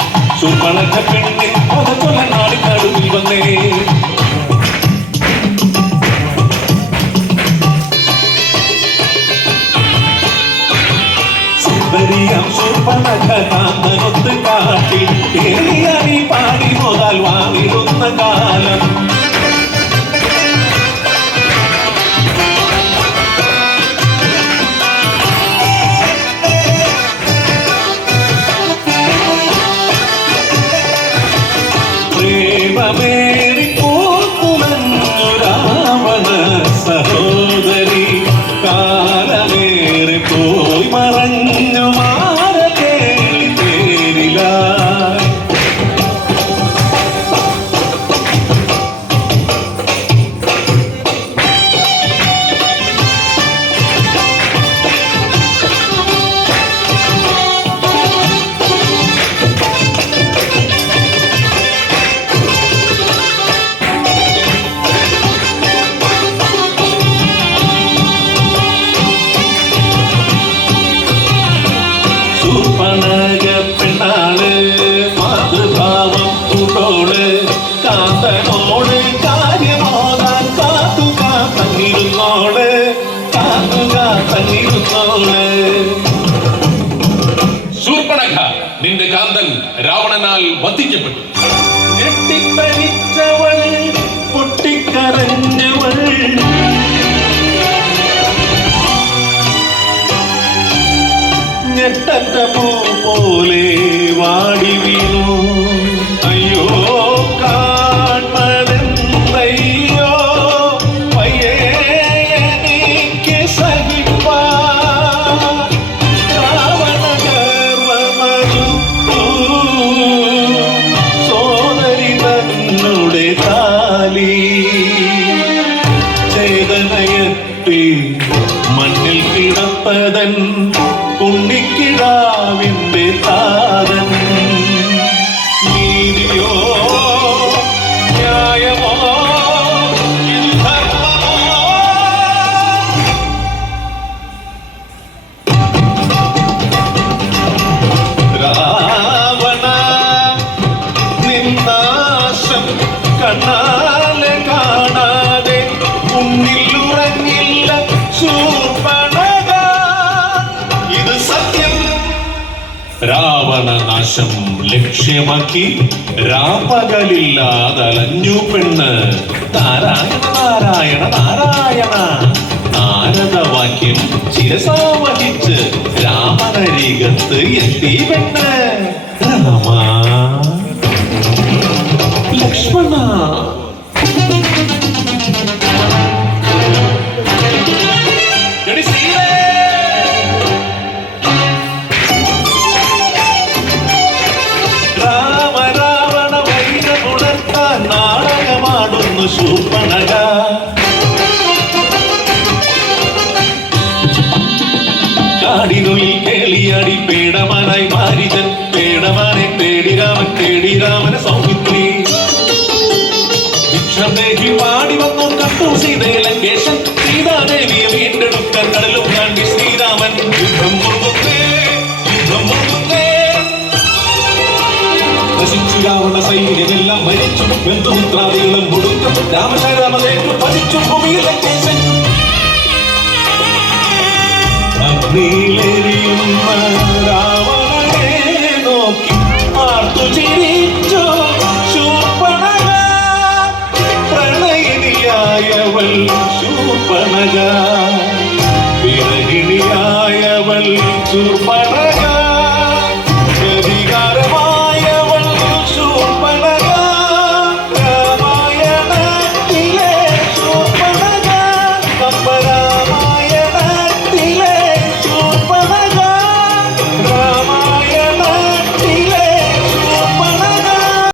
മാളക പെണ്ണെ ചൊല്ല നാടി നടുവിൽ വന്നേ. സുന്ദരിയാം ശൂർപ്പണഖ കാന്തനൊത്ത് കാട്ടി കേളിയണി പാടി മുതൽ വാങ്ങിരുന്ന കാലം. ശൂർപ്പണഖ നിന്റെ കാന്തൻ രാവണനാൽ വധിക്കപ്പെട്ടു ഞെട്ടിത്തരിച്ചവൾ മണ്ണിൽ കിടപ്പതൻ ഉണ്ണിക്കിടാവിന്റെ താതൻ രാവണനാശം ലക്ഷ്യമാക്കി രാപ്പകലില്ലാതലഞ്ഞു പെണ്ണ്. നാരായണ നാരായണ നാരായണ. നാരദവാക്യം ചിരസാവഹിച്ച് രാമനരികത്ത് എത്തി പെണ്ണ്. രാമ. ലക്ഷ്മണ. ശൂർപ്പണക കാടിനുള്ളിൽ കേളിയാടി പേടമാനായി മാരിജൻ പേടമാനെ തേടി രാമൻ തേടി രാമന സൗമിത്രി. ഭിക്ഷമേഹി പാടി വന്നു കണ്ടു സീതയെ നശിച്ചു സൈന്യമെല്ലാം മരിച്ചു ബന്ധുമിത്രാദികളും മുടുക്കും. രാമശരാമതേറ്റു പതിച്ചു ഭൂമിയിൽ ലങ്കേശൻ അഗ്നിയിലെരിയുന്ന രാവണനെ നോക്കി ആർത്തു ചിരിച്ചു. പ്രണയിനിയായവൾ ശൂർപ്പണക. വിരഹിണിയായവൾ ശൂർപ്പണക.